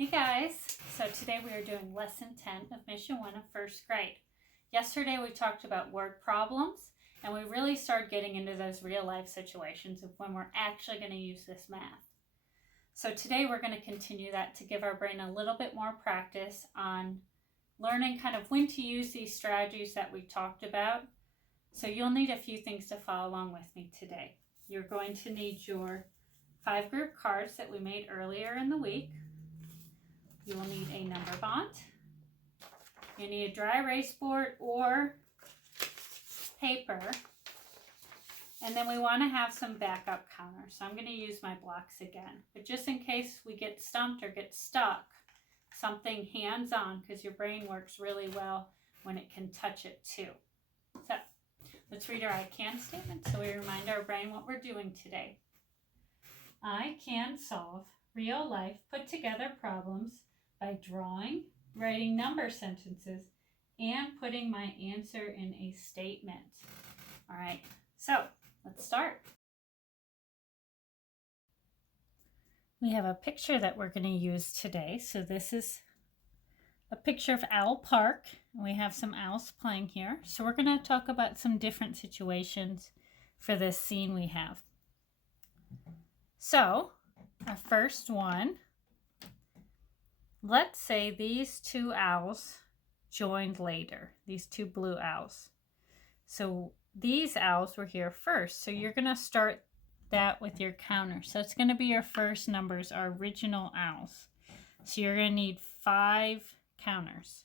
Hey guys, so today we are doing lesson 10 of mission 1 of first grade. Yesterday we talked about word problems and we really started getting into those real life situations of when we're actually going to use this math. So today we're going to continue that to give our brain a little bit more practice on learning kind of when to use these strategies that we talked about. So you'll need a few things to follow along with me today. You're going to need your 5 group cards that we made earlier in the week. You will need a number bond. You need a dry erase board or paper. And then we want to have some backup counters. So I'm going to use my blocks again. But just in case we get stumped or get stuck, something hands-on, because your brain works really well when it can touch it too. So let's read our I can statement so we remind our brain what we're doing today. I can solve real life put together problems by drawing, writing number sentences, and putting my answer in a statement. All right, so let's start. We have a picture that we're going to use today. So this is a picture of Owl Park. We have some owls playing here. So we're going to talk about some different situations for this scene we have. So our first one, let's say these two owls joined later, these two blue owls. So these owls were here first. So you're going to start that with your counter. So it's going to be your first numbers, our original owls. So you're going to need 5 counters.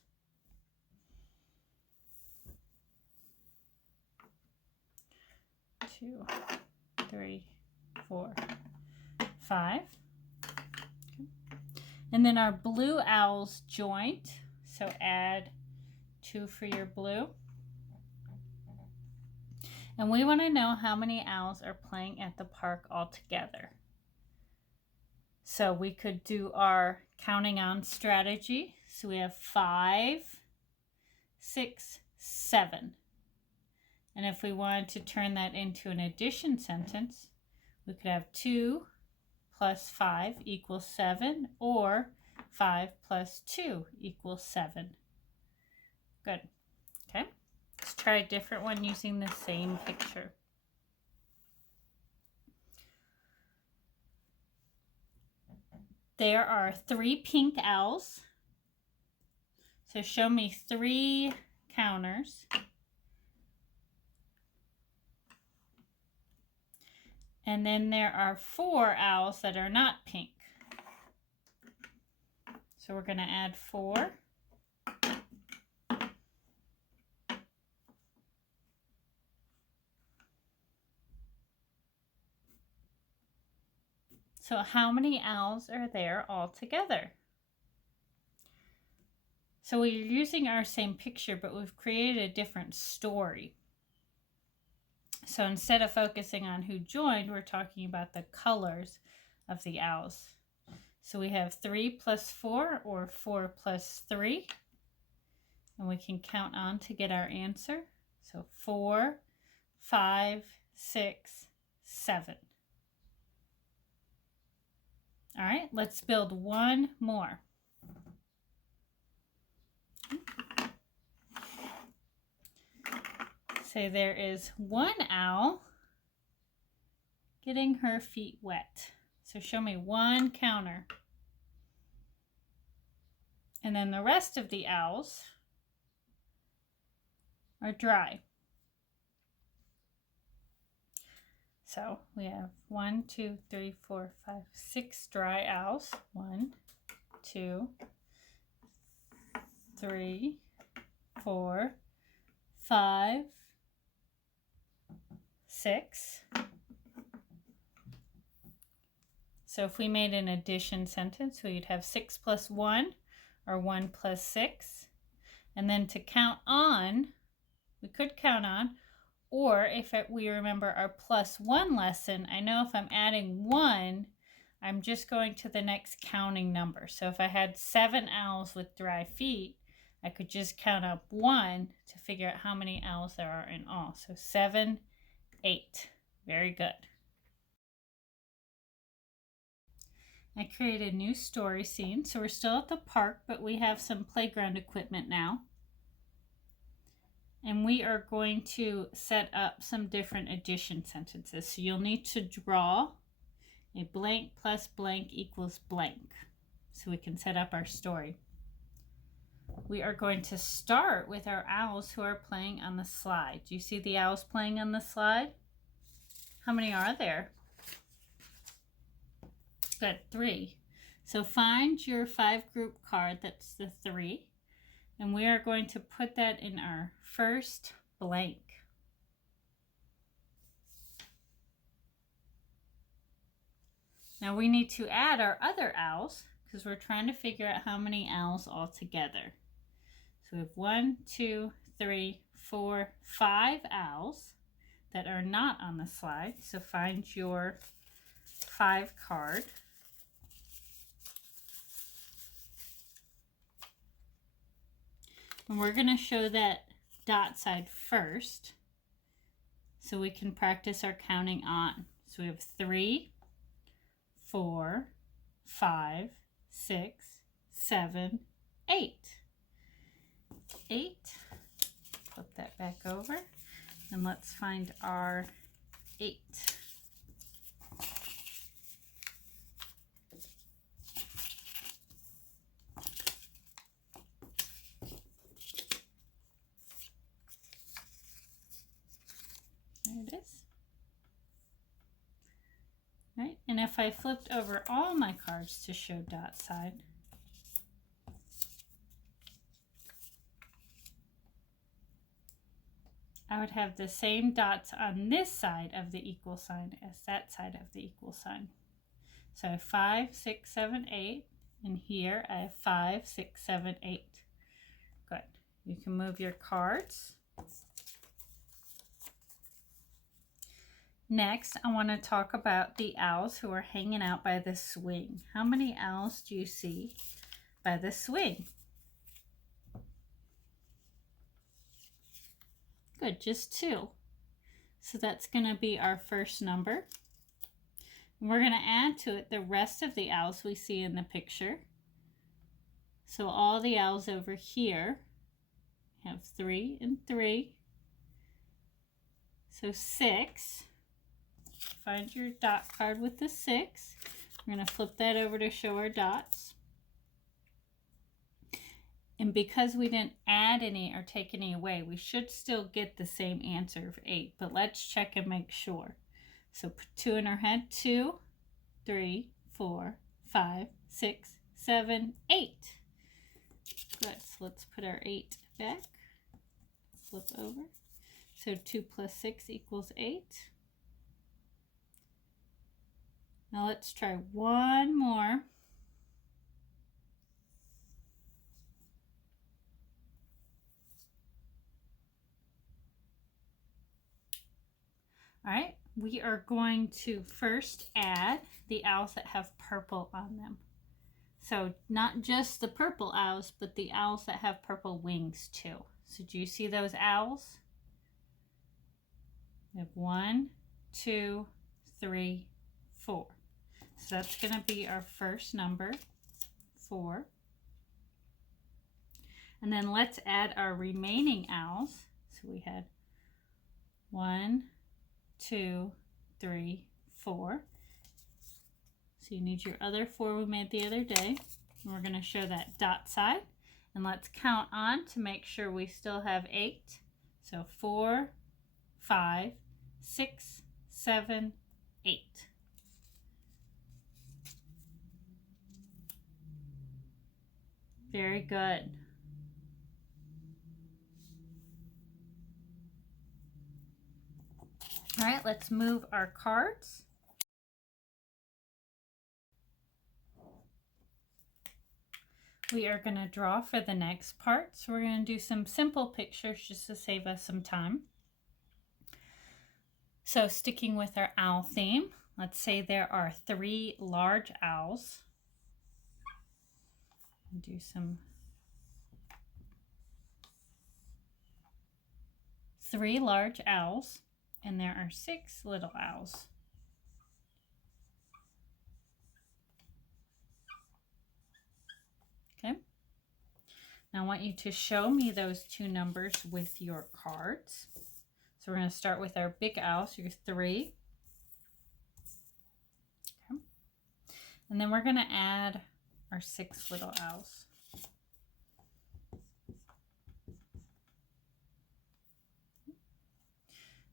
Two, 3, 4, 5. And then our blue owls joint, so add 2 for your blue. And we want to know how many owls are playing at the park altogether. So we could do our counting on strategy. So we have 5, 6, 7. And if we wanted to turn that into an addition sentence, we could have 2 plus 5 equals 7, or 5 plus 2 equals 7. Good. Okay. Let's try a different one using the same picture. There are 3 pink owls. So show me 3 counters. And then there are 4 owls that are not pink. So we're going to add 4. So how many owls are there altogether? So we're using our same picture, but we've created a different story. So instead of focusing on who joined, we're talking about the colors of the owls. So we have 3 plus 4 or 4 plus 3. And we can count on to get our answer. So 4, 5, 6, 7. All right, let's build one more. So there is 1 owl getting her feet wet. So show me 1 counter. And then the rest of the owls are dry. So we have 1, 2, 3, 4, 5, 6 dry owls. 1, 2, 3, 4, 5, 6. So if we made an addition sentence, we'd have 6 plus 1 or 1 plus 6. And then to count on, we could count on, or if we remember our plus 1 lesson, I know if I'm adding 1, I'm just going to the next counting number. So if I had 7 owls with dry feet, I could just count up 1 to figure out how many owls there are in all. So 7, 8. Very good. I created a new story scene. So we're still at the park, but we have some playground equipment now. And we are going to set up some different addition sentences. So you'll need to draw a blank plus blank equals blank so we can set up our story. We are going to start with our owls who are playing on the slide. Do you see the owls playing on the slide? How many are there? Good, 3. So find your 5-group card, that's the 3, and we are going to put that in our first blank. Now we need to add our other owls because we're trying to figure out how many owls all together. So we have 1, 2, 3, 4, 5 owls that are not on the slide. So find your 5 card. And we're going to show that dot side first so we can practice our counting on. So we have 3, 4, 5, 6, 7, 8. 8. Flip that back over and let's find our 8. There it is. Right, and if I flipped over all my cards to show dot side, I would have the same dots on this side of the equal sign as that side of the equal sign. So I have 5, 6, 7, 8, and here I have 5, 6, 7, 8. Good. You can move your cards. Next, I want to talk about the owls who are hanging out by the swing. How many owls do you see by the swing? Good, just 2. So that's going to be our first number. And we're going to add to it the rest of the owls we see in the picture. So all the owls over here have 3 and 3. So 6. Find your dot card with the 6. We're going to flip that over to show our dots. And because we didn't add any or take any away, we should still get the same answer of 8. But let's check and make sure. So put 2 in our head. 2, 3, 4, 5, 6, 7, 8. Good. So let's put our 8 back. Flip over. So 2 plus 6 equals 8. Now let's try one more. All right, we are going to first add the owls that have purple on them. So not just the purple owls, but the owls that have purple wings too. So do you see those owls? We have 1, 2, 3, 4. So that's going to be our first number, 4. And then let's add our remaining owls. So we had 1, 2, 3, 4. So you need your other 4 we made the other day. And we're going to show that dot side. And let's count on to make sure we still have 8. So 4, 5, 6, 7, 8. Very good. All right, let's move our cards. We are going to draw for the next part. So we're going to do some simple pictures just to save us some time. So sticking with our owl theme, let's say there are 3 large owls. Do some 3 large owls, and there are 6 little owls. Now I want you to show me those two numbers with your cards. So we're going to start with our big owl, so your 3. Okay. And then we're going to add our 6 little owls.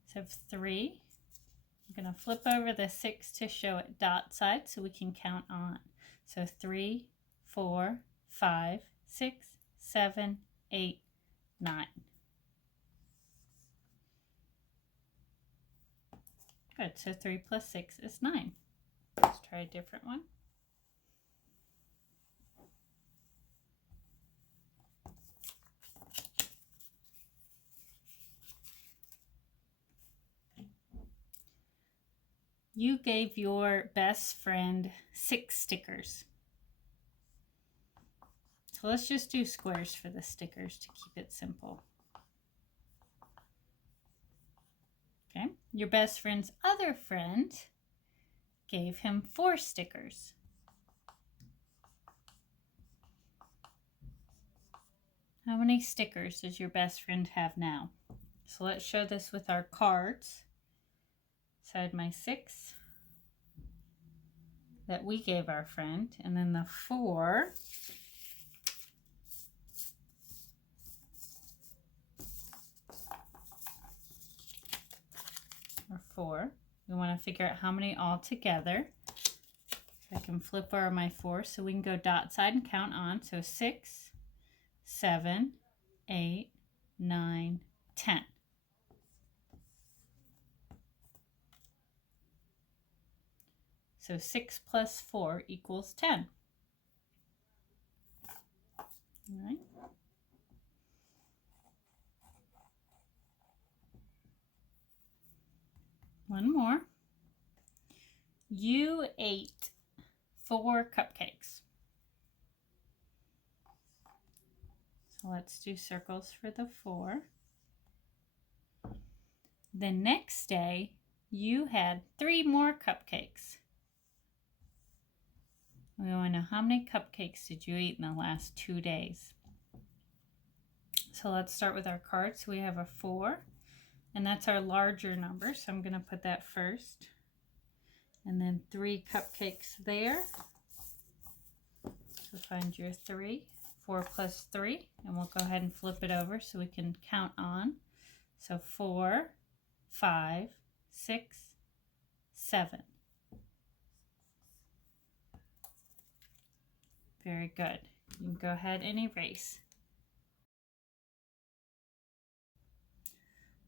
So I have 3. I'm going to flip over the 6 to show it dot side so we can count on. So 3, 4, 5, 6, 7, 8, 9. Good, so 3 plus 6 is 9. Let's try a different one. You gave your best friend 6 stickers. So let's just do squares for the stickers to keep it simple. Okay, your best friend's other friend gave him 4 stickers. How many stickers does your best friend have now? So let's show this with our cards. So I had my 6 that we gave our friend, and then the 4 We want to figure out how many all together. I can flip over my 4 so we can go dot side and count on. So 6, 7, 8, 9, 10. So 6 plus 4 equals 10. All right. One more. You ate 4 cupcakes. So let's do circles for the 4. The next day, you had 3 more cupcakes. We want to know how many cupcakes did you eat in the last 2 days. So let's start with our cards. So we have a 4. And that's our larger number, so I'm going to put that first. And then 3 cupcakes there. So find your 3. 4 plus 3. And we'll go ahead and flip it over so we can count on. So 4, 5, 6, 7. Very good. You can go ahead and erase.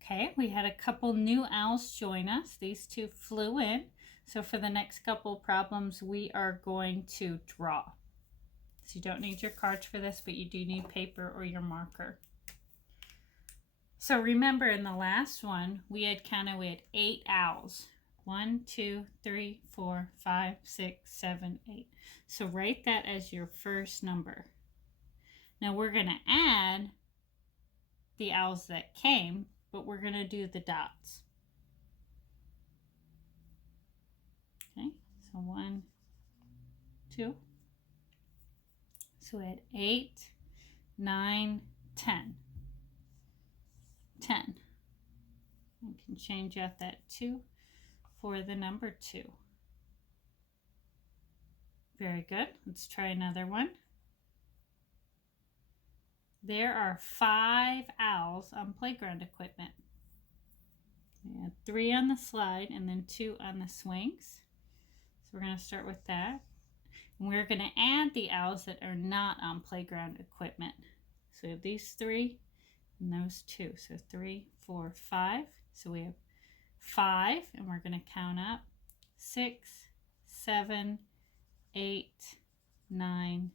Okay, we had a couple new owls join us. These 2 flew in. So for the next couple problems, we are going to draw. So you don't need your cards for this, but you do need paper or your marker. So remember in the last one, we had 8 owls. 1, 2, 3, 4, 5, 6, 7, 8. So write that as your first number. Now we're going to add the owls that came, but we're going to do the dots. Okay, so 1, 2. So we had 8, 9, 10. 10. You can change out that 2 for the number 2. Very good. Let's try another one. There are 5 owls on playground equipment. We had 3 on the slide and then 2 on the swings. So we're going to start with that. And we're going to add the owls that are not on playground equipment. So we have these 3 and those 2. So 3, 4, 5. So we have 5, and we're going to count up 6, 7, 8, 9,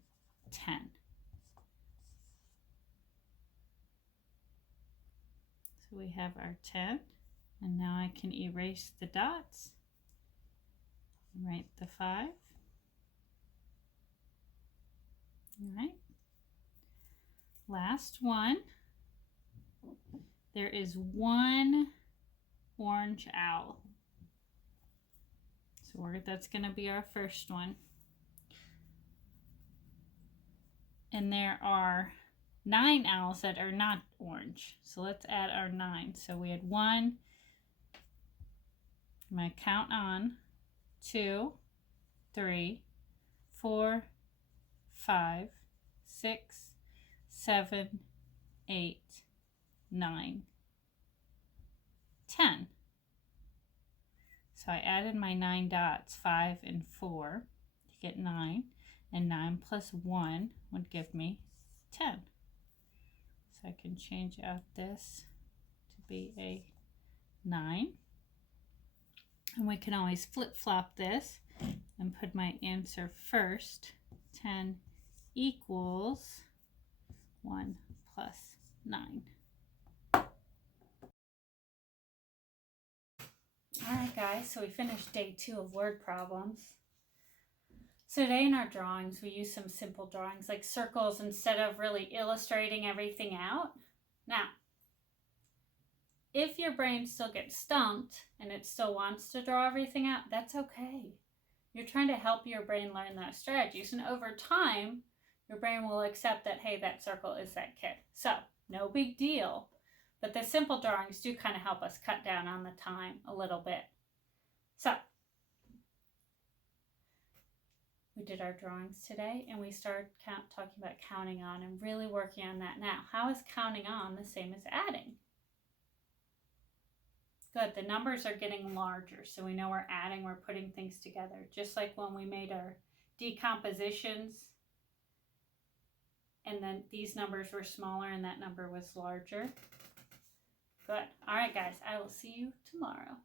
10. So we have our 10, and now I can erase the dots and write the 5. All right. Last one. There is 1 orange owl. So that's going to be our first one. And there are 9 owls that are not orange. So let's add our 9. So we had 1, I'm going to count on, 2, 3, 4, 5, 6, 7, 8, 9, 10. So I added my 9 dots, 5 and 4, to get 9. And 9 plus 1 would give me 10. So I can change out this to be a 9. And we can always flip-flop this and put my answer first. 10 equals 1 plus 9. Alright guys, so we finished day 2 of word problems. So today in our drawings, we use some simple drawings like circles instead of really illustrating everything out. Now, if your brain still gets stumped and it still wants to draw everything out, that's okay. You're trying to help your brain learn those strategies, and over time, your brain will accept that, hey, that circle is that kid. So, no big deal. But the simple drawings do kind of help us cut down on the time a little bit. So, we did our drawings today, and we started talking about counting on and really working on that now. How is counting on the same as adding? Good, the numbers are getting larger, so we know we're adding, we're putting things together. Just like when we made our decompositions, and then these numbers were smaller and that number was larger. Good. All right, guys, I will see you tomorrow.